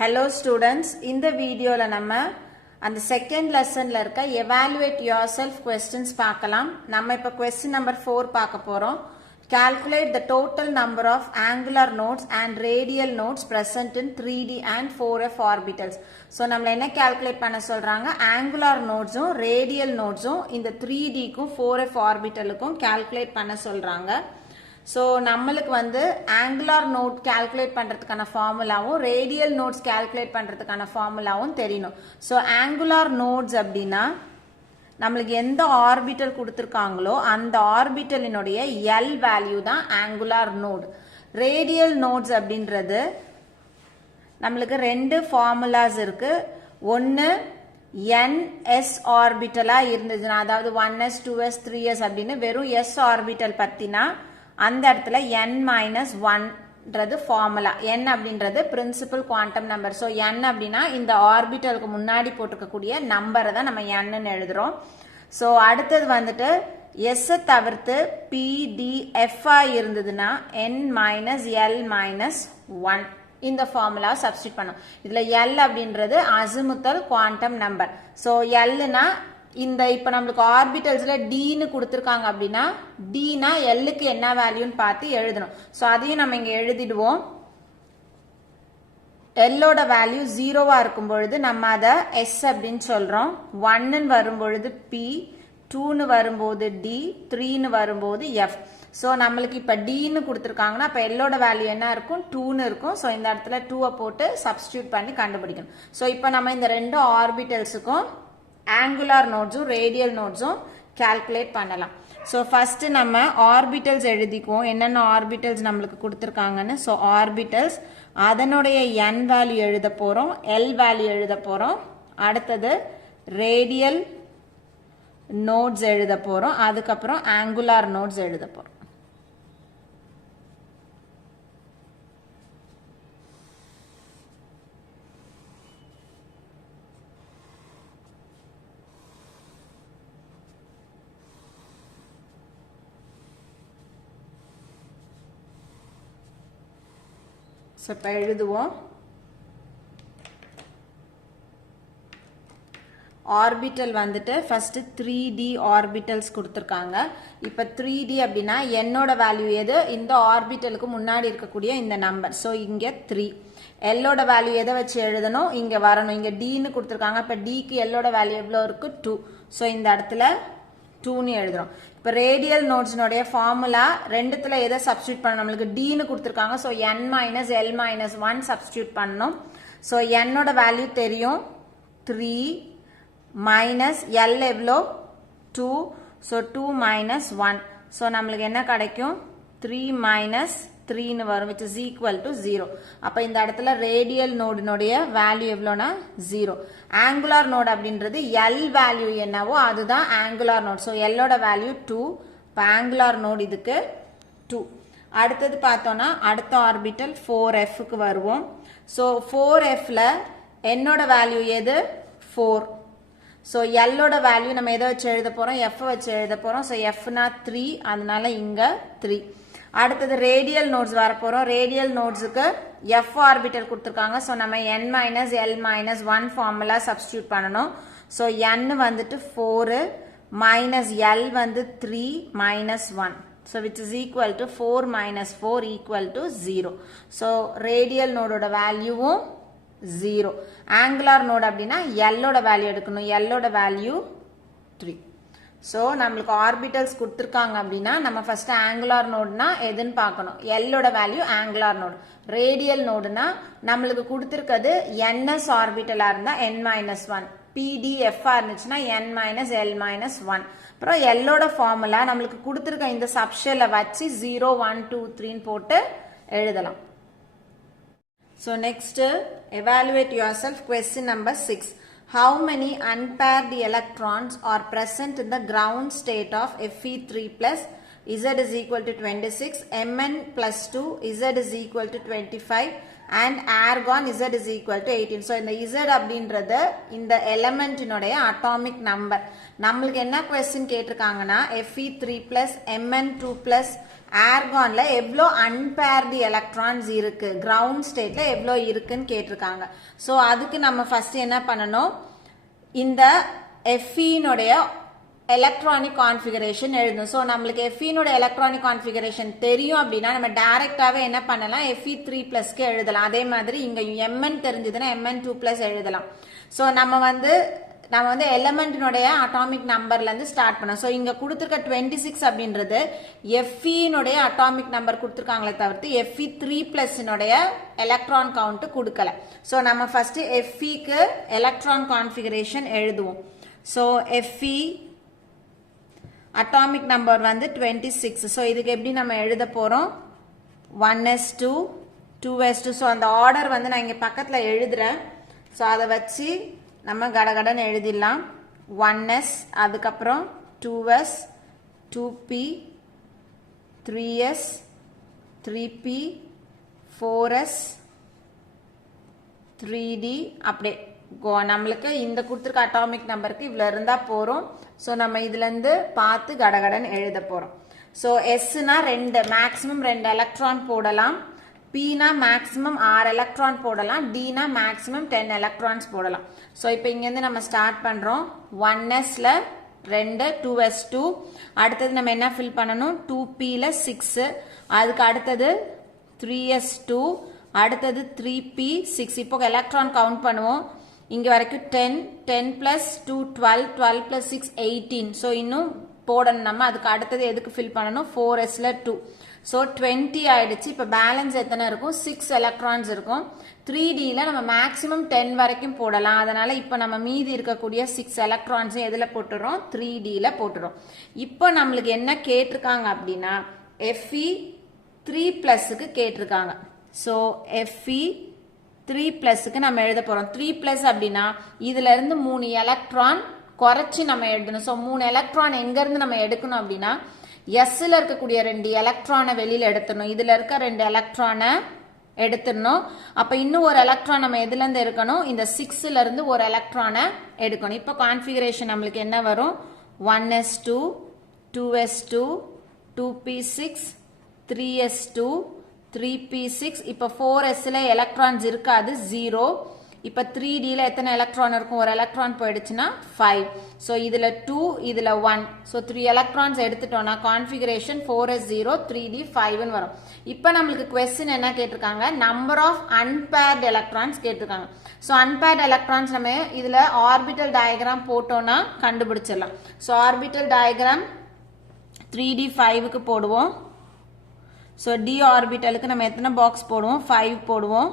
Hello students, in the video la nama and the second lesson la irukka evaluate yourself questions paakalam. Nama ipa question number 4 paaka porom. Calculate the total number of angular nodes and radial nodes present in 3D and 4F orbitals. So namla enna calculate panna solranga angular nodes um radial nodes um இந்த 3D க்கும் 4F orbitalukkum calculate panna solranga. So நம்மளுக்கு வந்து angular node calculate பண்றதுக்கான ஃபார்முலாவும் radial nodes calculate பண்றதுக்கான ஃபார்முலாவும் தெரியணும். So angular nodes அப்படினா நம்மளுக்கு எந்த ஆர்பிட்டல் கொடுத்திருக்காங்களோ அந்த ஆர்பிட்டலினுடைய L வேல்யூ தான் angular node. Radial nodes அப்படின்றது நம்மளுக்கு ரெண்டு ஃபார்முலாஸ் இருக்கு. ஒன்னு ns ஆர்பிட்டலா இருந்துச்சுனா அதாவது 1s 2s 3s அப்படின்னு வெறும் s ஆர்பிட்டல் பத்தினா அந்த இடத்துல n-1ன்றது ஃபார்முலா. n அப்படின்றது principal quantum number. So n அப்படின்னா இந்த ஆர்பிட்டலுக்கு முன்னாடி போட்டிருக்கக்கூடிய நம்பரை தான் நம்ம n எழுதுறோம். ஸோ அடுத்தது வந்துட்டு s தவிர்த்து p d f இருந்ததுன்னா n-l-1 இந்த ஃபார்முலா சப்ஸ்டிட் பண்ணும். இதுல l அப்படின்றது அசிமுத்தல் குவாண்டம் நம்பர். ஸோ lனா இந்த இப்ப நம்மளுக்கு ஆர்பிட்டல்ஸ்ல dன்னு கொடுத்திருக்காங்க அப்படின்னா dனா Lக்கு என்ன வேல்யூன்னு பார்த்து எழுதணும். சோ அதையும் நம்ம இங்க எழுதிடுவோம். Lோட வேல்யூ 0வா இருக்கும் பொழுது நம்ம அத S அப்படின்னு சொல்றோம். 1ன்னு வரும்பொழுது P, 2ன்னு வரும்போது D, 3ன்னு வரும்போது F. சோ நம்மளுக்கு இப்ப dன்னு கொடுத்திருக்காங்கன்னா அப்ப Lோட வேல்யூ என்ன இருக்கும்? 2ன்னு இருக்கும். சோ இந்த இடத்துல 2 போட்டு சப்ஸ்டிட்யூட் பண்ணி கண்டுபிடிக்கணும். சோ இப்ப நம்ம இந்த ரெண்டு ஆர்பிட்டல்ஸுக்கும் angular nodes radial nodes calculate பண்ணலாம். So first நம்ம orbitals எழுதிக்குவோம். என்னென்ன orbitals நம்மளுக்கு கொடுத்திருக்காங்கன்னு. So orbitals அதனுடைய n value எழுத போறோம், l value எழுத போறோம். அடுத்தது radial nodes எழுத போறோம். அதுக்கப்புறம் angular nodes எழுத போறோம். So இப்ப எழுதுவோம். ஆர்பிட்டல் வந்துட்டு ஃபர்ஸ்ட் 3D ஆர்பிட்டல்ஸ் கொடுத்திருக்காங்க. இப்ப 3D அப்படின்னா என்னோட வேல்யூ எது? இந்த ஆர்பிட்டலுக்கு முன்னாடி இருக்கக்கூடிய இந்த நம்பர். சோ இங்க 3. Lோட வேல்யூ எதை வச்சு எழுதணும்? இங்க வரணும். இங்க Dன்னு கொடுத்திருக்காங்க. அப்ப Dக்கு Lோட வேல்யூ எவ்வளவு இருக்கு? 2. சோ இந்த இடத்துல 2ன்னு எழுதுறோம். இப்ப ரேடியல் நோட்ஸ்னுடைய ஃபார்முலா ரெண்டுத்துல எதை சப்ஸ்டிட்யூட் பண்ணணும்? நம்மளுக்கு dன்னு கொடுத்திருக்காங்க. சோ n-l-1 சப்ஸ்டிட்யூட் பண்ணனும். சோ n-ஓட வேல்யூ தெரியும் 3 மைனஸ் l எவ்வளோ 2. So 2 minus 1. சோ நம்மளுக்கு என்ன கிடைக்கும்? 3 மைனஸ் 3ன்னு வரும், which is equal to 0. அப்ப இந்த இடத்துல ரேடியல் நோடினுடைய வேல்யூ எவ்வளோனா 0. ஆங்குலார் நோட் அப்படின்றது L வேல்யூ என்னவோ அதுதான் ஆங்குலார் நோட். ஸோ Lோட வேல்யூ 2. இப்போ ஆங்குலார் நோட் இதுக்கு 2. அடுத்தது பார்த்தோம்னா அடுத்த ஆர்பிட்டல் 4Fக்கு வருவோம். ஸோ 4Fல என்னோட வேல்யூ எது? 4. ஸோ Lோட வேல்யூ நம்ம எதை வச்சு எழுத போறோம்? F வச்சு எழுத போறோம். ஸோ Fனா 3, அதனால இங்க 3. அடுத்தது ரேடியல் நோட்ஸ் வரப்போறோம். ரேடியல் நோட்ஸுக்கு F ஆர்பிட்டல் கொடுத்திருக்காங்க. ஸோ நம்ம n-l-1 ஃபார்முலா சப்ஸ்டிட்யூட் பண்ணணும். ஸோ n வந்துட்டு 4 மைனஸ் l வந்து 3 minus 1. So which is equal to 4 minus 4 equal to 0. So radial நோடோட வேல்யூவும் 0. ஆங்குலார் நோட் அப்படின்னா Lோட வேல்யூ எடுக்கணும். Lோட வேல்யூ 3. ஸோ நம்மளுக்கு ஆர்பிட்டல்ஸ் கொடுத்துருக்காங்க அப்படின்னா நம்ம ஃபர்ஸ்ட் ஆங்குலார் நோடுனா எதுன்னு பார்க்கணும். Lோட வேல்யூ ஆங்குலார் நோடு. ரேடியல் நோடுனா நம்மளுக்கு கொடுத்துருக்கிறது ns ஆர்பிட்டலா இருந்தா n-1, pdf இருந்துச்சுன்னா n-l-1. அப்புறம் Lோட ஃபார்முலா நம்மளுக்கு கொடுத்துருக்க இந்த சப்ஷெல்ல வச்சு 0 1 2 3 போட்டு எழுதலாம். So next evaluate yourself question number 6. How many unpaired electrons are present in the ground state of Fe3 plus Z is equal to 26, Mn plus 2, Z is equal to 25 and argon Z is equal to 18. So இந்த Z அப்படின்றது இந்த எலிமெண்டினுடைய atomic number. நம்மளுக்கு என்ன question கேட்டிருக்காங்கன்னா Fe3 plus Mn2 plus ஆர்கான்ல எவ்வளோ unpaired electrons இருக்கு, ground ஸ்டேட்ல எவ்வளோ இருக்குன்னு கேட்டிருக்காங்க. ஸோ அதுக்கு நம்ம ஃபர்ஸ்ட் என்ன பண்ணணும், இந்த Feனுடைய எலக்ட்ரானிக் கான்ஃபிகரேஷன் எழுதணும். ஸோ நம்மளுக்கு Feனுடைய எலக்ட்ரானிக் கான்ஃபிகரேஷன் தெரியும் அப்படின்னா நம்ம டைரக்டாவே என்ன பண்ணலாம், Fe3+க்கு எழுதலாம். அதே மாதிரி இங்க Mn தெரிஞ்சதுன்னா Mn2+ எழுதலாம். ஸோ நம்ம வந்து எலிமெண்டினுடைய அட்டாமிக் நம்பர்ல இருந்து ஸ்டார்ட் பண்ணோம். ஸோ இங்க கொடுத்துருக்க 26 அப்படின்றது Feனுடைய அட்டாமிக் நம்பர் கொடுத்துருக்காங்களே தவிர்த்து Fe3+னுடைய எலக்ட்ரான் கவுண்ட் கொடுக்கல. ஸோ நம்ம ஃபர்ஸ்ட் Feக்கு எலக்ட்ரான் கான்ஃபிகரேஷன் எழுதுவோம். ஸோ Fe அட்டாமிக் நம்பர் வந்து 26. ஸோ இதுக்கு எப்படி நம்ம எழுத போறோம், 1s2 2s2. ஸோ அந்த ஆர்டர் வந்து நான் இங்க பக்கத்துல எழுதுறேன். ஸோ அதை வச்சு நம்ம கடகடன் எழுதிடலாம். 1s, அதுக்கப்புறம் 2s, 2p, 3s, 3p, 4s, 3d அப்படியே நம்மளுக்கு இந்த கொடுத்துருக்க அட்டாமிக் நம்பருக்கு இவ்வளவு இருந்தா போறோம். ஸோ நம்ம இதுல இருந்து பார்த்து கடகடன் எழுத போறோம். ஸோ எஸ்னா 2 மேக்சிமம் 2 எலக்ட்ரான் போடலாம், Pனா மேக்ஸிமம் 6 எலக்ட்ரான் போடலாம், Dனா மேக்ஸிமம் 10 எலக்ட்ரான்ஸ் போடலாம். ஸோ இப்போ இங்கேருந்து நம்ம ஸ்டார்ட் பண்ணுறோம். 1sல 2, 2s2, அடுத்தது நம்ம என்ன ஃபில் பண்ணணும், 2pல 6, அதுக்கு அடுத்தது 3s2, அடுத்தது 3p6. இப்போ எலக்ட்ரான் கவுண்ட் பண்ணுவோம். இங்க வரைக்கும் 10, 10 plus 2 12, 12 plus 6 18. ஸோ இன்னும் போடணும் நம்ம. அதுக்கு அடுத்தது எதுக்கு ஃபில் பண்ணணும், 4sல 2. ஸோ 20 ஆயிடுச்சு. இப்போ பேலன்ஸ் எத்தனை இருக்கும், 6 எலக்ட்ரான்ஸ் இருக்கும். 3Dல நம்ம மேக்ஸிமம் 10 வரைக்கும் போடலாம். அதனால இப்போ நம்ம மீதி இருக்கக்கூடிய 6 எலக்ட்ரான்ஸும் எதுல போட்டுறோம், 3Dல போட்டுறோம். இப்போ நம்மளுக்கு என்ன கேட்டிருக்காங்க அப்படின்னா Fe3+க்கு கேட்டிருக்காங்க. ஸோ Fe3+க்கு நம்ம எழுத போறோம். 3+ அப்படின்னா இதுல இருந்து 3 எலக்ட்ரான் குறைச்சி நம்ம எழுதணும். ஸோ 3 எலக்ட்ரான் எங்க இருந்து நம்ம எடுக்கணும் அப்படின்னா Sல இருக்கக்கூடிய 2 எலக்ட்ரானை வெளியில எடுத்துடணும். இதுல இருக்க 2 எலக்ட்ரானை எடுத்துடணும். அப்ப இன்னும் ஒரு எலக்ட்ரான் நம்ம எதுல இருந்து எடுக்கணும், இந்த 6ல இருந்து ஒரு எலக்ட்ரானை எடுக்கணும். இப்போ கான்ஃபிகரேஷன் நம்மளுக்கு என்ன வரும், 1s2, 2s2, 2p6, 3s2, 3p6. இப்போ 4sல எலக்ட்ரான்ஸ் இருக்காது, 0. இப்போ 3Dல எத்தனை எலக்ட்ரான் இருக்கும், ஒரு எலக்ட்ரான் போயிடுச்சுன்னா 5. ஸோ இதுல 2, இதுல 1. ஸோ 3 எலக்ட்ரான்ஸ் எடுத்துட்டோம்னா கான்ஃபிகரேஷன் 4s0, 3d 5ன்னு வரும். இப்போ நம்மளுக்கு கொஸ்டின் என்ன கேட்டிருக்காங்க, நம்பர் ஆஃப் அன்பேர்டு எலக்ட்ரான்ஸ் கேட்டிருக்காங்க. ஸோ அன்பேர்டு எலக்ட்ரான்ஸ் நம்ம இதுல ஆர்பிட்டல் டயக்ராம் போட்டோம்னா கண்டுபிடிச்சிடலாம். ஸோ ஆர்பிட்டல் டயக்ராம் 3d 5க்கு போடுவோம். ஸோ d ஆர்பிட்டலுக்கு நம்ம எத்தனை பாக்ஸ் போடுவோம், 5 போடுவோம்.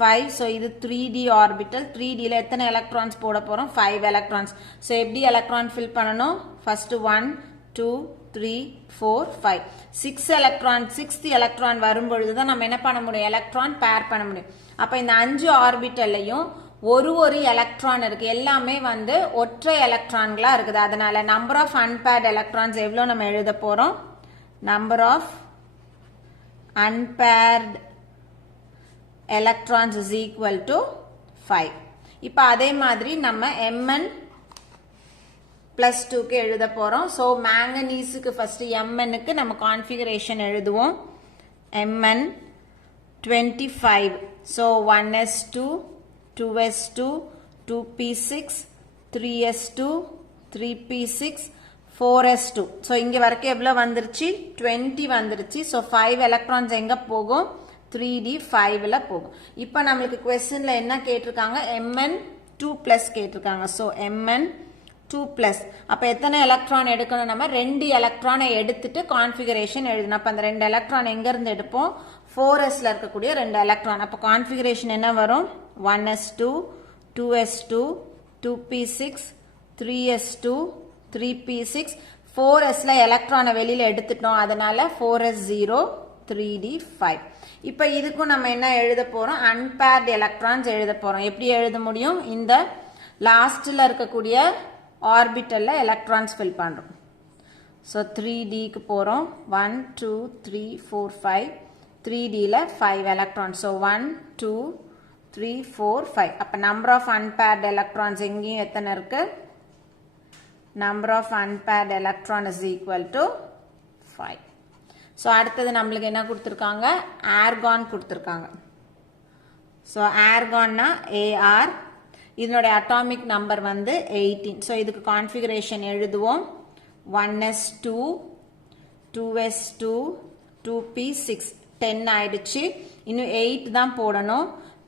5. ஸோ இது 3d ஆர்பிட்டல். 3Dல எத்தனை எலக்ட்ரான்ஸ் போட போறோம், 5 எலக்ட்ரான்ஸ். ஸோ எப்படி எலக்ட்ரான் ஃபில் பண்ணணும், ஃபர்ஸ்ட் 1 2 3 4 5 6 எலக்ட்ரான். 6th எலக்ட்ரான் வரும்பொழுது தான் நம்ம என்ன பண்ண முடியும், எலக்ட்ரான் பேர் பண்ண முடியும். அப்ப இந்த 5 ஆர்பிட்டல்லையும் ஒரு எலக்ட்ரான் இருக்கு, எல்லாமே வந்து ஒற்றை எலக்ட்ரான்களா இருக்குது. அதனால நம்பர் ஆஃப் அன்பேர்டு எலக்ட்ரான்ஸ் எவ்வளவு நம்ம எழுத போறோம், number of unpaired electrons is equal to 5. இப்போ அதே மாதிரி நம்ம Mn+2க்கு எழுத போறோம். ஸோ மேங்கனீஸுக்கு ஃபர்ஸ்ட் Mnக்கு நம்ம கான்ஃபிகரேஷன் எழுதுவோம். Mn 25. So 1s2, 2s2, 2p6, 3s2, 3p6, 4s2. So இங்க வரைக்கும் எவ்வளவு வந்துருச்சு, 20 வந்துருச்சு. ஸோ 5 எலக்ட்ரான்ஸ் எங்க போகும், 3d 5ல போகும். இப்போ நம்மளுக்கு क्वेश्चनல என்ன கேட்டிருக்காங்க, Mn2+ கேட்டிருக்காங்க. So Mn2+. அப்ப எத்தனை எலக்ட்ரான் எடுக்கணும், நம்ம 2 எலக்ட்ரானை எடுத்துட்டு கான்ஃபிகரேஷன் எழுதணும். அப்ப அந்த 2 எலக்ட்ரான் எங்க இருந்து எடுப்போம், 4sல இருக்கக்கூடிய 2 எலக்ட்ரான். அப்ப கான்ஃபிகரேஷன் என்ன வரும், 1s2, 2s2, 2p6, 3s2, 3p6. 4sல எலக்ட்ரானை வெளியில எடுத்துட்டோம், அதனால 4s0, 3d 5. இப்போ இதுக்கும் நம்ம என்ன எழுத போறோம், அன்பேர்டு எலக்ட்ரான்ஸ் எழுத போறோம். எப்படி எழுத முடியும், இந்த லாஸ்ட்ல இருக்கக்கூடிய ஆர்பிட்டல்ல எலக்ட்ரான்ஸ் ஃபில் பண்றோம். ஸோ 3dக்கு போறோம். 1 2 3 4 5. 3dல 5 எலக்ட்ரான்ஸ். ஸோ 1 2 3 4 5. அப்ப நம்பர் ஆஃப் அன்பேர்டு எலக்ட்ரான்ஸ் எங்கேயும் எத்தனை இருக்கு, number of unpaired electron is equal to 5. So அடுத்தது நம்மளுக்கு என்ன கொடுத்துருக்காங்க, ஆர்கான் கொடுத்துருக்காங்க. ஸோ ஆர்கான்னா ஏஆர், இதனுடைய அட்டாமிக் நம்பர் வந்து 18. ஸோ இதுக்கு கான்ஃபிகரேஷன் எழுதுவோம். 1s2 2s2 2p6 10 ஆயிடுச்சு. இன்னும் 8 தான் போடணும்.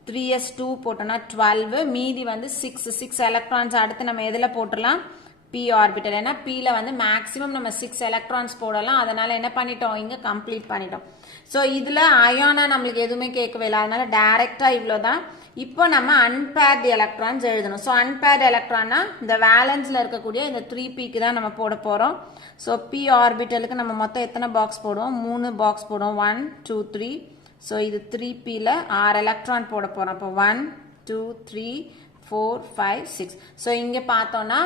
3s2 போட்டோம்னா 12, மீதி வந்து 6 எலக்ட்ரான்ஸ். அடுத்து நம்ம எதில் போட்டுடலாம், p ஆர்பிட்டல். ஏன்னா pல வந்து மேக்ஸிமம் நம்ம 6 எலக்ட்ரான்ஸ் போடலாம். அதனால என்ன பண்ணிட்டோம், இங்க கம்ப்ளீட் பண்ணிட்டோம். ஸோ இதுல அயானா நம்மளுக்கு எதுவுமே கேட்கவே இல்லை, அதனால டைரக்டா இவ்வளவுதான். இப்போ நம்ம அன்பேர்டு எலக்ட்ரான்ஸ் எழுதணும். ஸோ அன்பேர்டு எலக்ட்ரான்னா இந்த வேலன்ஸ்ல இருக்கக்கூடிய இந்த 3pக்கு தான் நம்ம போட போறோம். ஸோ p ஆர்பிட்டலுக்கு நம்ம மொத்தம் எத்தனை பாக்ஸ் போடுவோம், 3 பாக்ஸ் போடுவோம். 1 2 3. ஸோ இது 3pல 6 எலக்ட்ரான் போட போறோம். அப்போ 1 2 3 4 5 6. ஸோ இங்க பார்த்தோம்னா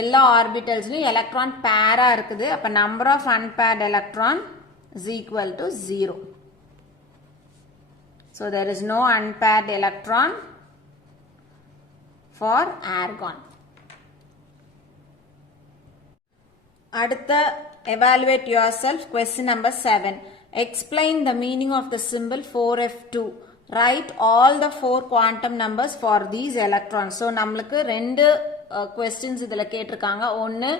எல்லா ஆர்பிட்டல்ஸ்லயும் எலக்ட்ரான் பேரா இருக்குது. அப்ப number of unpaired electron is equal to 0. So there is no unpaired electron for argon. அடுத்த evaluate yourself question number 7. Explain the meaning of the symbol 4f2. Write all the 4 quantum numbers for these electrons. So நம்மளுக்கு ரெண்டு questions இதுல கேட்டிருக்காங்க. ஒன்னு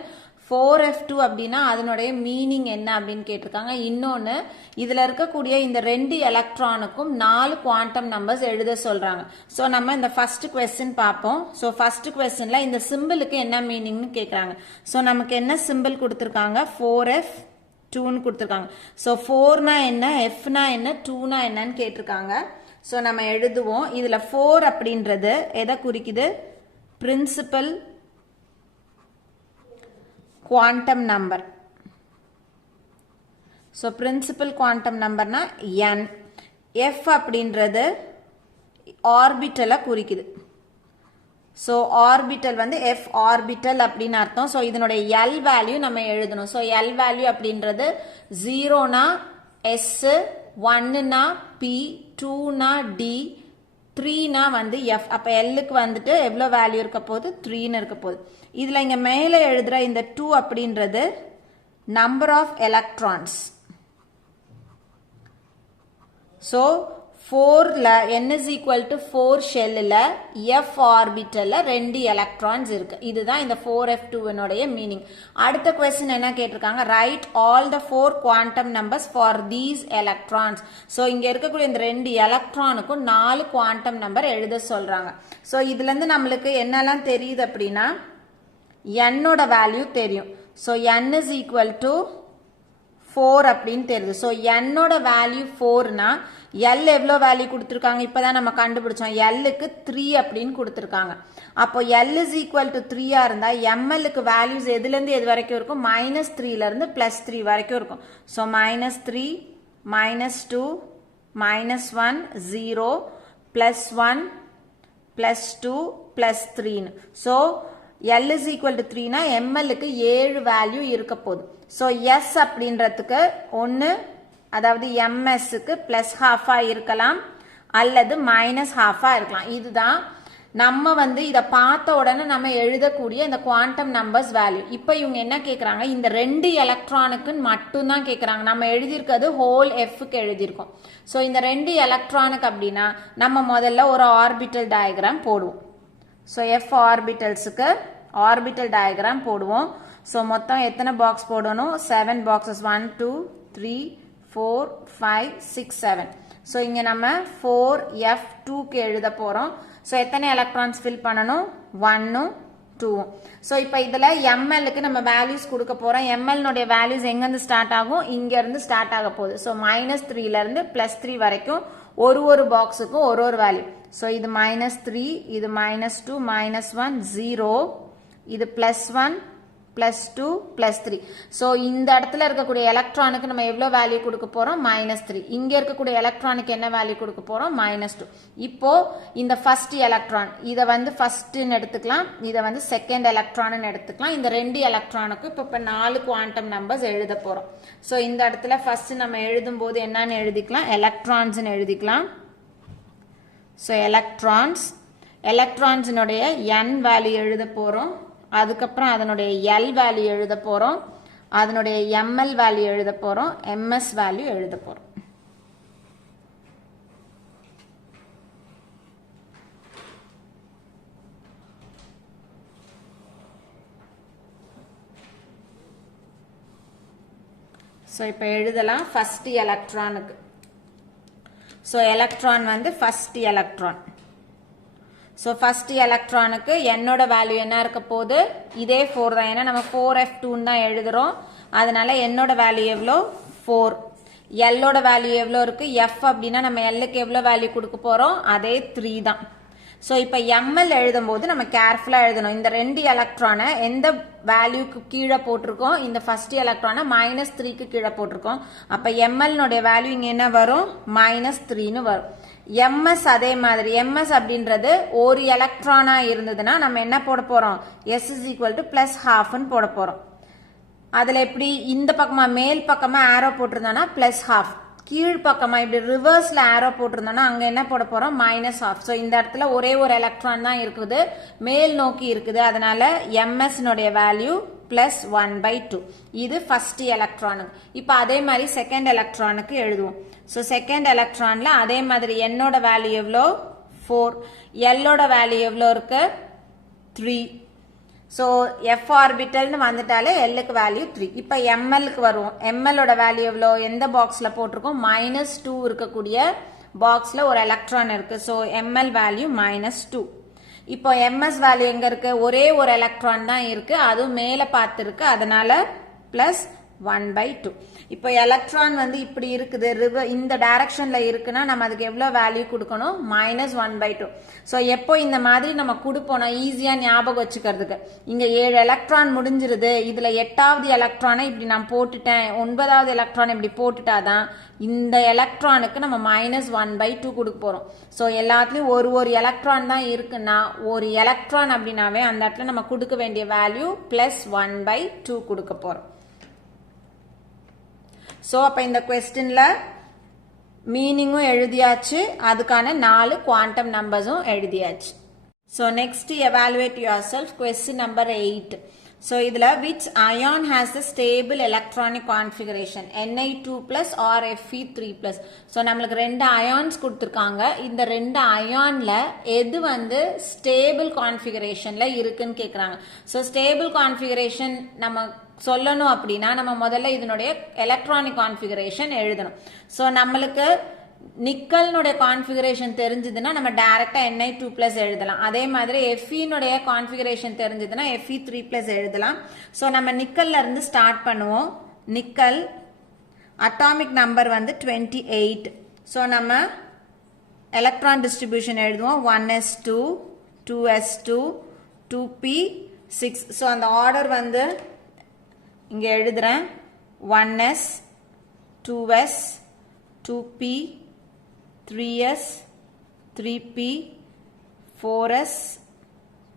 4f2 அப்படின்னா அதனுடைய meaning என்ன அப்படின்னு கேட்டிருக்காங்க. இன்னொன்னு இதுல இருக்கக்கூடிய இந்த ரெண்டு எலக்ட்ரானுக்கும் 4 குவாண்டம் நம்பர்ஸ் எழுத சொல்றாங்க. சோ நம்ம இந்த ஃபர்ஸ்ட் क्वेश्चन பார்ப்போம். சோ ஃபர்ஸ்ட் क्वेश्चनல இந்த சிம்பிளுக்கு என்ன மீனிங்னு கேக்குறாங்க. சோ நமக்கு என்ன சிம்பிள் கொடுத்திருக்காங்க, 4f2ன்னு கொடுத்திருக்காங்க. சோ 4னா என்ன, fனா என்ன, 2னா என்னன்னு கேட்டிருக்காங்க. சோ நம்ம எழுதுவோம். இதுல 4 அப்படின்றது எதை குறிக்குது, principal quantum number. So principal quantum number na n. F அப்படின்றது orbital குறிக்குது. So orbital வந்து F orbital அப்படின்னு அர்த்தம். So இதனுடைய L value நம்ம எழுதணும். So L value அப்படின்றது 0 னா S, 1 னா P, 2 னா D, 3 னா வந்து F. அப்ப Lக்கு வந்துட்டு எவ்வளவு வேல்யூ இருக்க போகுது, 3ன்னு இருக்க போகுது. இதுல இங்க மேலே எழுதுற இந்த 2 அப்படின்றது நம்பர் ஆஃப் எலக்ட்ரான்ஸ். சோ 4ல n is equal to 4 ஷெல்ல f ஆர்பிட்டல்ல 2 எலக்ட்ரான்ஸ் இருக்கு. இதுதான் இந்த 4f2 னுடைய மீனிங். அடுத்த क्वेश्चन என்ன கேட்டிருக்காங்க, write all the 4 quantum numbers for these electrons. So இங்க இருக்கக்கூடிய இந்த ரெண்டு எலக்ட்ரானுக்கும் 4 குவாண்டம் நம்பர் எழுத சொல்றாங்க. சோ இதுல இருந்து நம்மளுக்கு என்னெல்லாம் தெரியுது அப்படின்னா, n ஓட வேல்யூ தெரியும். So n is equal to 4 அப்படின்னு தெரியுது. சோ n ஓட வேல்யூ 4னா L எவ்வளவு வேல்யூ கொடுத்திருக்காங்க, இப்பதான் நம்ம கண்டுபிடிச்சோம். Lக்கு 3 அப்படின்னு கொடுத்திருக்காங்க. அப்போ L is equal to 3 இருந்தா mlக்கு வேல்யூஸ் எதுல இருந்து எது வரைக்கும் இருக்கும், -3ல இருந்து +3 வரைக்கும் இருக்கும். So -3 -2 -1 0 +1 +2 +3. So L is equal to 3 னா mlக்கு 7 வேல்யூ இருக்க போகுது. சோ S அப்படின்றதுக்கு ஒன்னு, அதாவது msக்கு +½ இருக்கலாம் அல்லது -½ இருக்கலாம். இதுதான் நம்ம வந்து இத பார்த்த உடனே நம்ம எழுதக்கூடிய இந்த குவாண்டம் நம்பர்ஸ் வேல்யூ. இப்போ இவங்க என்ன கேக்குறாங்க, இந்த ரெண்டு எலக்ட்ரானுக்கு மட்டும் தான் கேக்குறாங்க. நம்ம எழுதியிருக்கிறது ஹோல் Fக்கு எழுதியிருக்கோம். சோ இந்த ரெண்டு எலக்ட்ரானுக்கு அப்படின்னா நம்ம முதல்ல ஒரு ஆர்பிட்டல் டயக்ராம் போடுவோம். சோ F ஆர்பிட்டல்ஸ்க்கு ஆர்பிட்டல் டயக்ராம் போடுவோம். சோ மொத்தம் எத்தனை பாக்ஸ் போடணும், 7 பாக்ஸஸ். 1 2 3 4 5 6 7. சோ இங்க நம்ம 4f2க்கு எழுத போறோம். சோ எத்தனை எலக்ட்ரான்ஸ் ஃபில் பண்ணணும், 1 2. சோ இப்போ இதுல mlக்கு நம்ம வேல்யூஸ் கொடுக்க போறோம். ml னுடைய வேல்யூஸ் எங்க இருந்து ஸ்டார்ட் ஆகும், இங்க இருந்து ஸ்டார்ட் ஆக போகுது. சோ -3ல இருந்து +3 வரைக்கும் ஒரு பாக்ஸுக்கும் ஒரு வேல்யூ. சோ இது -3, இது -2 -1 0, இது +1 +2 +3. சோ இந்த இடத்துல இருக்கக்கூடிய எலக்ட்ரானுக்கு நம்ம எவ்வளவு வேல்யூ கொடுக்க போறோம், -3. இங்க இருக்கக்கூடிய எலக்ட்ரானுக்கு என்ன வேல்யூ கொடுக்க போறோம், -2. இப்போ இந்த ஃபர்ஸ்ட் எலக்ட்ரான் இத வந்து ஃபர்ஸ்ட்னு எடுத்துக்கலாம், இத வந்து செகண்ட் எலக்ட்ரான்னு எடுத்துக்கலாம். இந்த ரெண்டு எலக்ட்ரானுக்கு இப்ப 4 குவாண்டம் நம்பர்ஸ் எழுத போறோம். சோ இந்த இடத்துல ஃபர்ஸ்ட் நம்ம எழுதும் போது என்னன்னு எழுதிக்கலாம், எலக்ட்ரான்ஸ்னு எழுதிக்கலாம். சோ எலக்ட்ரான்ஸ்னுடைய n வேல்யூ எழுத போறோம். அதுக்கப்புறம் அதனுடைய L வேல்யூ எழுத போறோம். அதனுடைய ml வேல்யூ எழுத போகிறோம், ms வேல்யூ எழுத போகிறோம். ஸோ இப்போ எழுதலாம் ஃபர்ஸ்ட் எலக்ட்ரானுக்கு. ஸோ எலக்ட்ரான் வந்து ஃபர்ஸ்ட் எலக்ட்ரான். ஸோ ஃபர்ஸ்ட் எலக்ட்ரானுக்கு என்னோட வேல்யூ என்ன இருக்க போகுது, இதே 4 தான். ஏன்னா நம்ம 4f2 தான் எழுதுறோம். அதனால என்னோட வேல்யூ எவ்வளோ 4. எல்லோட வேல்யூ எவ்வளோ இருக்கு, f அப்படின்னா நம்ம எல்லுக்கு எவ்வளோ வேல்யூ கொடுக்க போகிறோம், அதே 3 தான். ஸோ இப்போ ml எழுதும் போது நம்ம கேர்ஃபுல்லாக எழுதணும். இந்த 2 எலக்ட்ரானை எந்த வேல்யூக்கு கீழே போட்டிருக்கோம், இந்த ஃபர்ஸ்ட் எலக்ட்ரானை -3க்கு கீழே போட்டிருக்கோம். அப்போ mlனுடைய வேல்யூ இங்கே என்ன வரும், -3ன்னு வரும். ms அதே மாதிரி. ms அப்படின்றது ஒரு எலக்ட்ரானா இருந்ததுன்னா நம்ம என்ன போட போறோம், s = +12ன்னு போட போறோம். அதுல எப்படி இந்த பக்கமா மேல் பக்கமா ஆரோ போட்டிருந்தோம்னா +12, கீழ் பக்கமா இப்படி ரிவர்ஸ்ல ஆரோ போட்டிருந்தோம்னா அங்க என்ன போட போறோம், -12. ஸோ இந்த இடத்துல ஒரே ஒரு எலக்ட்ரான் தான் இருக்குது, மேல் நோக்கி இருக்குது. அதனால ms னுடைய வேல்யூ +1/2. இது ஃபர்ஸ்ட் எலக்ட்ரானுக்கு. இப்போ அதே மாதிரி செகண்ட் எலக்ட்ரானுக்கு எழுதுவோம். ஸோ செகண்ட் எலக்ட்ரான்ல அதே மாதிரி என்னோட வேல்யூ எவ்வளோ 4, எல்லோட வேல்யூ எவ்வளோ இருக்கு 3. ஸோ f ஆர்பிட்டல்னு வந்துட்டாலே எல்லுக்கு வேல்யூ 3. இப்போ mlக்கு வருவோம். mlோட வேல்யூ எவ்வளோ, எந்த பாக்ஸில் போட்டிருக்கோம், -2 இருக்கக்கூடிய பாக்ஸில் ஒரு எலக்ட்ரான் இருக்கு. So ml value -2. இப்போ ms வேல்யூ எங்க இருக்கு, ஒரே ஒரு எலக்ட்ரான் தான் இருக்கு, அதுவும் மேலே பார்த்துருக்கு. அதனால +1/2. இப்போ எலக்ட்ரான் வந்து இப்படி இருக்குது, இந்த டைரக்ஷன்ல இருக்குன்னா நம்ம அதுக்கு எவ்வளவு வேல்யூ கொடுக்கணும், -1/2. ஸோ எப்போ இந்த மாதிரி நம்ம கொடுப்போம்னா ஈஸியா ஞாபகம் வச்சுக்கிறதுக்கு, இங்க 7 எலக்ட்ரான் முடிஞ்சிருது, இதுல 8வது எலக்ட்ரானை இப்படி நான் போட்டுட்டேன், 9வது எலக்ட்ரான் இப்படி போட்டுட்டாதான் இந்த எலக்ட்ரானுக்கு நம்ம -1/2 கொடுக்க போறோம். ஸோ எல்லாத்துலயும் ஒரு எலக்ட்ரான் தான் இருக்குன்னா ஒரு எலக்ட்ரான் அப்படின்னாவே அந்த இடத்துல நம்ம கொடுக்க வேண்டிய வேல்யூ +1/2 கொடுக்க போறோம். ஸோ அப்போ இந்த கொஸ்டின்ல மீனிங்கும் எழுதியாச்சு, அதுக்கான 4 குவாண்டம் நம்பர்ஸும் எழுதியாச்சு. So next evaluate yourself. Question number 8. So இதில் which ion has the stable electronic configuration, Ni2+ or Fe3+. So நம்மளுக்கு 2 அயான்ஸ் கொடுத்துருக்காங்க. இந்த 2 அயான்ல எது வந்து ஸ்டேபிள் கான்ஃபிகரேஷன்ல இருக்குன்னு கேட்குறாங்க. ஸோ ஸ்டேபிள் கான்ஃபிகரேஷன் நம்ம சொல்லணும் அப்படின்னா நம்ம முதல்ல இதனுடைய எலக்ட்ரானிக் கான்ஃபிகரேஷன் எழுதணும். ஸோ நம்மளுக்கு நிக்கல்னுடைய கான்ஃபிகரேஷன் தெரிஞ்சதுன்னா நம்ம டைரக்டா Ni2+ எழுதலாம். அதே மாதிரி Feனுடைய கான்ஃபிகரேஷன் தெரிஞ்சதுன்னா Fe3+ எழுதலாம். ஸோ நம்ம நிக்கல்ல இருந்து ஸ்டார்ட் பண்ணுவோம். நிக்கல் அட்டாமிக் நம்பர் வந்து 28. ஸோ நம்ம எலக்ட்ரான் டிஸ்ட்ரிபியூஷன் எழுதுவோம். 1s2 2s2 2p6. ஸோ அந்த ஆர்டர் வந்து இங்கே எழுதுறேன். 1s 2s 2p 3s 3p 4s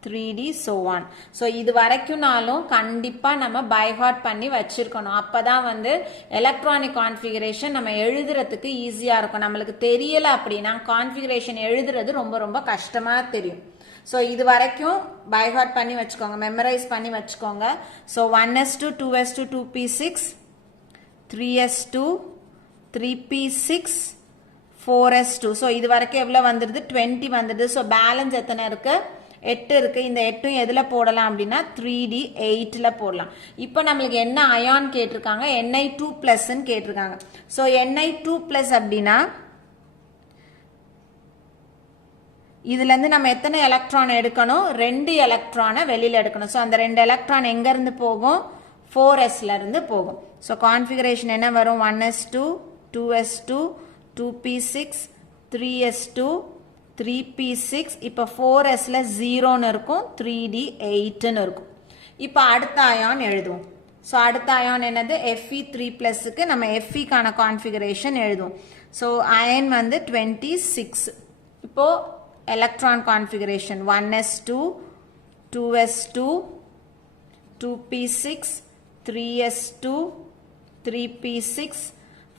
3d so on. So இது வரைக்கும்னாலும் கண்டிப்பாக நம்ம பைஹார்ட் பண்ணி வச்சிருக்கணும். அப்பதான் வந்து எலக்ட்ரானிக் கான்ஃபிகரேஷன் நம்ம எழுதுறதுக்கு ஈஸியாக இருக்கும். நம்மளுக்கு தெரியல அப்படின்னா கான்ஃபிகரேஷன் எழுதுறது ரொம்ப ரொம்ப கஷ்டமாக தெரியும். ஸோ இது வரைக்கும் பைஹார்ட் பண்ணி வச்சுக்கோங்க, மெமரைஸ் பண்ணி வச்சுக்கோங்க. So 1s2 2s2 2p6 3s2 3p6 4s2. So இது வரைக்கும் எவ்வளோ வந்துடுது, 20 வந்துடுது. ஸோ பேலன்ஸ் எத்தனை இருக்கு, 8 இருக்கு. இந்த 8 எதில் போடலாம் அப்படின்னா 3d8ல போடலாம். இப்போ நம்மளுக்கு என்ன அயான் கேட்டிருக்காங்க, Ni2+ கேட்டிருக்காங்க. ஸோ Ni2+ அப்படின்னா இதுல இருந்து நம்ம எத்தனை எலக்ட்ரான் எடுக்கணும், 2 எலக்ட்ரானை வெளியில எடுக்கணும். ஸோ அந்த 2 எலக்ட்ரான் எங்க இருந்து போகும், 4sல இருந்து போகும். ஸோ கான்ஃபிகரேஷன் என்ன வரும், 1s2 2s2 2p6 3s2 3p6. இப்போ 4sல 0ன்னு இருக்கும், 3d8ன்னு இருக்கும். இப்போ அடுத்த அயான் எழுதுவோம். ஸோ அடுத்த அயான் என்னது, Fe3+க்கு நம்ம Feக்கான கான்ஃபிகரேஷன் எழுதுவோம். ஸோ அயன் வந்து 26. இப்போ electron configuration 1s2 2s2 2p6 3s2 3p6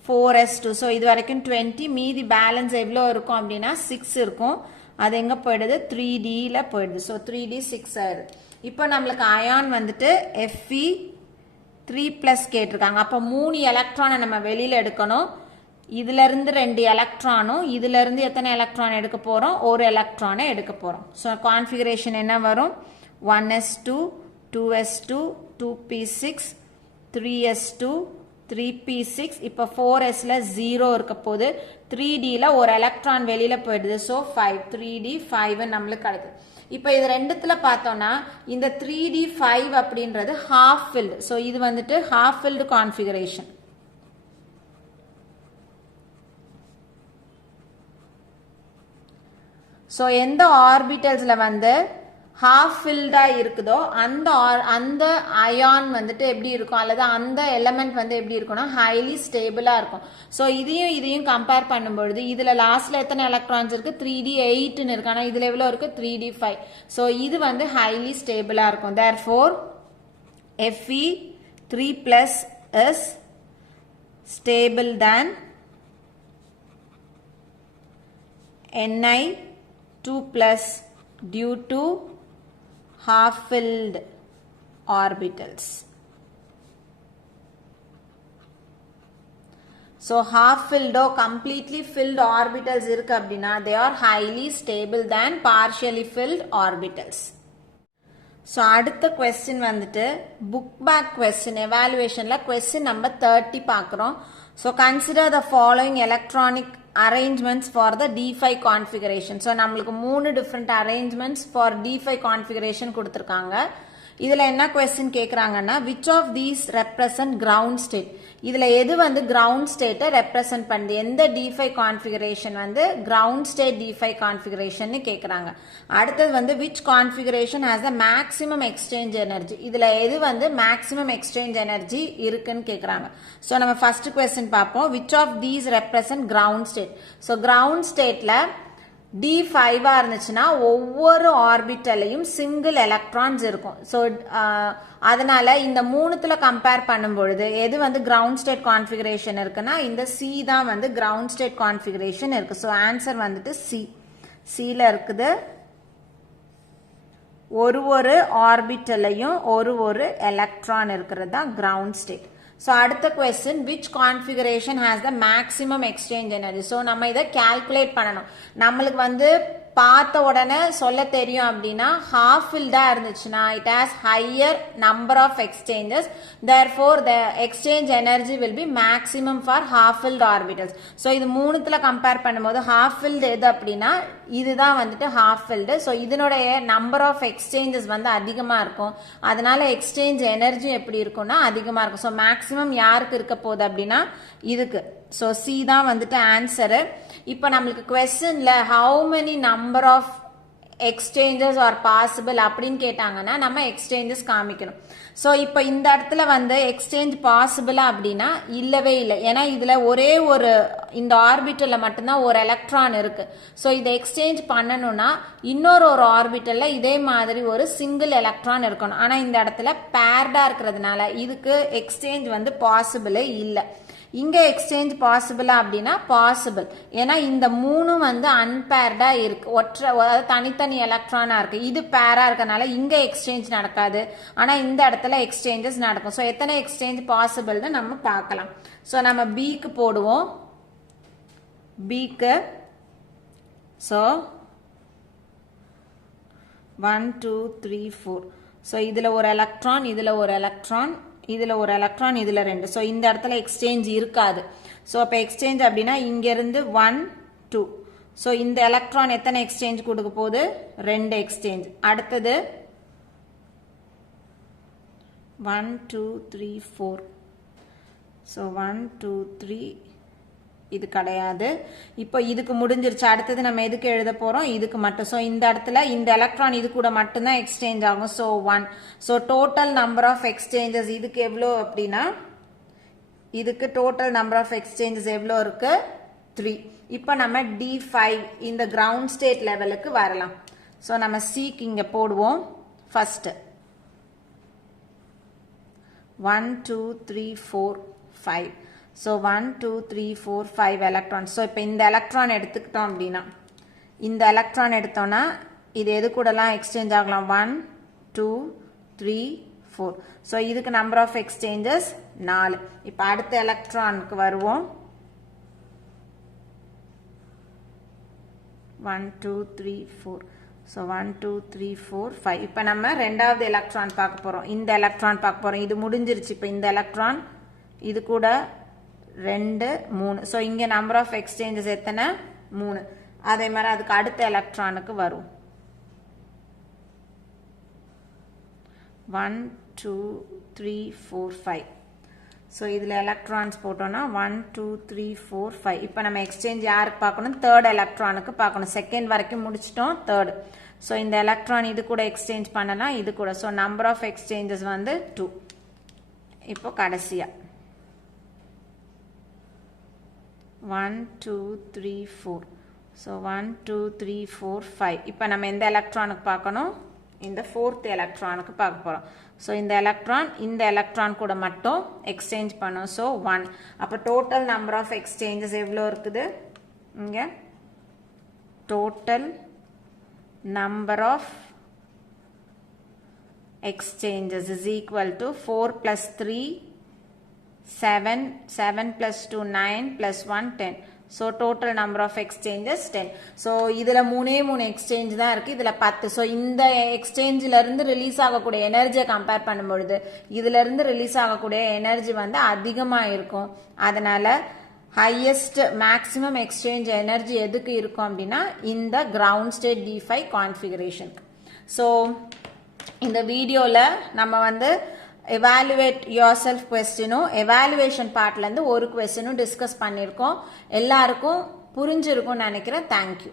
4s2. So இது வரைக்கும் 20, மீதி பேலன்ஸ் எவ்வளோ இருக்கும் அப்படின்னா 6 இருக்கும். அது எங்கே போயிடுது, 3dல போயிடுது. ஸோ 3d 6 ஆயிடுது. இப்போ நம்மளுக்கு அயான் வந்துட்டு 3 plus கேட்டிருக்காங்க. அப்போ 3 எலக்ட்ரானை நம்ம வெளியில் எடுக்கணும். இதிலிருந்து 2 எலக்ட்ரானும் இதிலிருந்து எத்தனை எலக்ட்ரான் எடுக்க போகிறோம்? ஒரு எலக்ட்ரானை எடுக்க போகிறோம். ஸோ கான்ஃபிகரேஷன் என்ன வரும்? 1s2 2s2 2p6 3s2 3p6. இப்போ 4sல 0 இருக்க போது 3dல ஒரு எலக்ட்ரான் வெளியில் போயிடுது. ஸோ 5 3d 5 நம்மளுக்கு கிடைக்குது. இப்போ இது ரெண்டுத்துல பார்த்தோம்னா இந்த 3d 5 அப்படின்றது half filled. ஸோ இது வந்துட்டு half filled கான்ஃபிகரேஷன். ஸோ எந்த ஆர்பிட்டல்ஸ்ல வந்து half filled இருக்குதோ அந்த அயான் வந்துட்டு எப்படி இருக்கும், அல்லது அந்த எலமெண்ட் வந்து எப்படி இருக்கும்னா ஹைலி ஸ்டேபிளா இருக்கும். ஸோ இதையும் கம்பேர் பண்ணும்பொழுது இதுல லாஸ்ட்ல எத்தனை எலக்ட்ரான்ஸ் இருக்கு? 3d 8ன்னு இருக்கு. ஆனால் இதுல எவ்வளோ இருக்கு? 3d 5. ஸோ இது வந்து ஹைலி ஸ்டேபிளா இருக்கும். therefore Fe 3 plus is stable than Ni 2 plus due to half filled orbitals. So half filled or completely filled orbitals irukku appadina they are highly stable than partially filled orbitals. So அடுத்த question வந்துட்டு book back question evaluationல question number 30 பார்க்கிறோம். So consider the following electronic arrangements for the D5 configuration. So நம்மளுக்கு 3 different arrangements for D5 configuration கொடுத்திருக்காங்க. இதுல என்ன question கேக்குறாங்கன்னா which of these represent ground state? இதுல எது வந்து ground state represent பண்ணுது? எந்த D5 configuration வந்து ground state D5 configuration னு கேக்குறாங்க. அடுத்தது வந்து which configuration has the maximum exchange energy? இதுல எது வந்து maximum exchange energy இருக்குன்னு கேக்குறாங்க. So நம்ம first question பார்ப்போம். which of these represent ground state? So ground stateல D5 இருந்துச்சுன்னா ஒவ்வொரு ஆர்பிட்டலையும் சிங்கிள் எலக்ட்ரான்ஸ் இருக்கும். ஸோ அதனால இந்த மூணுத்துல கம்பேர் பண்ணும்பொழுது எது வந்து கிரவுண்ட் ஸ்டேட் கான்ஃபிகரேஷன் இருக்குன்னா இந்த சி தான் வந்து கிரவுண்ட் ஸ்டேட் கான்ஃபிகரேஷன் இருக்கு. ஸோ ஆன்சர் வந்துட்டு சில இருக்குது. ஒரு ஆர்பிட்டலையும் ஒரு எலக்ட்ரான் இருக்கிறது தான் கிரவுண்ட் ஸ்டேட். ஸோ அடுத்த question which configuration has the maximum exchange energy? So நம்ம இதை கால்குலேட் பண்ணணும். நம்மளுக்கு வந்து பார்த்த உடனே சொல்ல தெரியும் அப்படின்னா half filled இருந்துச்சுன்னா it has higher number of exchanges, therefore the exchange energy will be maximum for half filled orbitals. So இது மூணுத்துல கம்பேர் பண்ணும்போது half filled எது அப்படின்னா இதுதான் வந்துட்டு half filled. ஸோ இதனுடைய நம்பர் ஆஃப் எக்ஸ்சேஞ்சஸ் வந்து அதிகமாக இருக்கும். அதனால எக்ஸ்சேஞ்ச் எனர்ஜி எப்படி இருக்கும்னா அதிகமாக இருக்கும். ஸோ மேக்ஸிமம் யாருக்கு இருக்க போகுது அப்படின்னா இதுக்கு. ஸோ சி தான் வந்துட்டு ஆன்சரு. இப்போ நம்மளுக்கு கொஸ்டின்ல how many number of exchanges are possible அப்படின்னு கேட்டாங்கன்னா நம்ம எக்ஸ்சேஞ்சஸ் காமிக்கணும். ஸோ இப்போ இந்த இடத்துல வந்து எக்ஸ்சேஞ்ச் பாசிபிளா அப்படின்னா இல்லவே இல்லை. ஏன்னா இதுல ஒரே ஒரு இந்த ஆர்பிட்டல்ல மட்டும்தான் ஒரு எலக்ட்ரான் இருக்கு. ஸோ இதை எக்ஸ்சேஞ்ச் பண்ணணும்னா இன்னொரு ஆர்பிட்டல்ல இதே மாதிரி ஒரு சிங்கிள் எலக்ட்ரான் இருக்கணும். ஆனா இந்த இடத்துல பேர்டா இருக்கிறதுனால இதுக்கு எக்ஸ்சேஞ்ச் வந்து பாசிபிளே இல்லை. இங்க எக்ஸ்சேஞ்ச் பாசிபிளா அப்படின்னா பாசிபிள். ஏன்னா இந்த மூணும் வந்து அன்பேர்டா இருக்கு, அதாவது தனித்தனி எலக்ட்ரானா இருக்கு. இது பேரா இருக்கனால இங்க எக்ஸ்சேஞ்ச் நடக்காது, ஆனா இந்த இடத்துல எக்ஸ்சேஞ்சஸ் நடக்கும். ஸோ எத்தனை எக்ஸ்சேஞ்ச் பாசிபிள்னு நம்ம பார்க்கலாம். ஸோ நம்ம பிக்கு போடுவோம். பிக்கு ஸோ 1 2 3 4. ஸோ இதுல ஒரு எலக்ட்ரான், இதுல ஒரு எலக்ட்ரான், இதுல ஒரு எலக்ட்ரான், இதுல 2. ஸோ இந்த இடத்துல எக்ஸ்சேஞ்ச் இருக்காது. ஸோ அப்போ எக்ஸ்சேஞ்ச் அப்படின்னா இங்க இருந்து 1 2. ஸோ இந்த எலக்ட்ரான் எத்தனை எக்ஸ்சேஞ்ச் கொடுக்க போகுது? 2 எக்ஸ்சேஞ்ச். அடுத்தது 1 2 3 4. ஸோ 1 2 3 இது கிடையாது. இப்போ இதுக்கு முடிஞ்சிருச்சு. அடுத்தது நம்ம எதுக்கு எழுத போறோம்? இதுக்கு மட்டும். ஸோ இந்த இடத்துல இந்த எலக்ட்ரான் இது கூட மட்டும்தான் எக்ஸ்சேஞ்ச் ஆகும். So 1. So total number of exchanges இதுக்கு எவ்வளோ அப்படின்னா இதுக்கு டோட்டல் நம்பர் ஆஃப் எக்ஸ்சேஞ்சஸ் எவ்வளோ இருக்கு? 3. இப்போ நம்ம D5 இந்த கிரவுண்ட் ஸ்டேட் லெவலுக்கு வரலாம். ஸோ நம்ம சிக்கு இங்க போடுவோம். ஃபர்ஸ்ட் 1 2 3 4 5. So 1 2 3 4 5 electron. ஸோ இப்போ இந்த எலக்ட்ரான் எடுத்துக்கிட்டோம் அப்படின்னா இந்த எலக்ட்ரான் எடுத்தோம்னா இது எது கூடலாம் எக்ஸ்சேஞ்ச் ஆகலாம்? 1 2 3 4. ஸோ இதுக்கு நம்பர் ஆஃப் எக்ஸ்சேஞ்சஸ் 4. இப்போ அடுத்த எலக்ட்ரானுக்கு வருவோம். 1 2 3 4. ஸோ 1 2 3 4 5. இப்போ நம்ம ரெண்டாவது எலக்ட்ரான் பார்க்க போகிறோம். இந்த எலக்ட்ரான் பார்க்க போகிறோம். இது முடிஞ்சிருச்சு. இப்போ இந்த எலக்ட்ரான் இது கூட 2 3. ஸோ இங்கே நம்பர் ஆஃப் எக்ஸ்சேஞ்சஸ் எத்தனை? 3. அதே மாதிரி அதுக்கு அடுத்த எலக்ட்ரானுக்கு வரும். 1 2 3 4 5. ஸோ இதில் எலக்ட்ரான்ஸ் போட்டோம்னா 1 2 3 4 5. இப்போ நம்ம எக்ஸ்சேஞ்ச் யாருக்கு பார்க்கணும்? தேர்ட் எலக்ட்ரானுக்கு பார்க்கணும். செகண்ட் வரைக்கும் முடிச்சிட்டோம், தேர்ட். ஸோ இந்த எலக்ட்ரான் இது கூட எக்ஸ்சேஞ்ச் பண்ணலாம், இது கூட. ஸோ நம்பர் ஆஃப் எக்ஸ்சேஞ்சஸ் வந்து 2. இப்போ கடைசியா 1 2 3 4. ஸோ 1 2 3 4 5. இப்போ நம்ம எந்த எலக்ட்ரானுக்கு பார்க்கணும்? இந்த ஃபோர்த் எலக்ட்ரானுக்கு பார்க்க போகிறோம். ஸோ இந்த எலக்ட்ரான் கூட மட்டும் எக்ஸ்சேஞ்ச் பண்ணும். ஸோ 1. அப்போ டோட்டல் நம்பர் ஆஃப் எக்ஸ்சேஞ்சஸ் எவ்வளோ இருக்குது? இங்கே total number of exchanges is equal to 4 + 3 7, 7 + 2 9 + 1 10. So total number of exchanges 10. So இதில் 3 எக்ஸ்சேஞ்ச் தான் இருக்குது, இதில் 10. ஸோ இந்த எக்ஸ்சேஞ்சிலேருந்து ரிலீஸ் ஆகக்கூடிய எனர்ஜியை கம்பேர் பண்ணும்பொழுது இதிலேருந்து ரிலீஸ் ஆகக்கூடிய எனர்ஜி வந்து அதிகமாக இருக்கும். அதனால் ஹையஸ்ட் மேக்ஸிமம் எக்ஸ்சேஞ்ச் எனர்ஜி எதுக்கு இருக்கும் அப்படின்னா இந்த கிரவுண்ட் ஸ்டேட் D5 கான்ஃபிகரேஷனுக்கு. ஸோ இந்த வீடியோவில் நம்ம வந்து எவாலுவேட் யோர் செல்ஃப் கொஸ்டினும் எவாலுவேஷன் பார்ட்லேருந்து ஒரு கொஸ்டினும் டிஸ்கஸ் பண்ணியிருக்கோம். எல்லாருக்கும் புரிஞ்சிருக்கும்னு நினைக்கிறேன். தேங்க்யூ.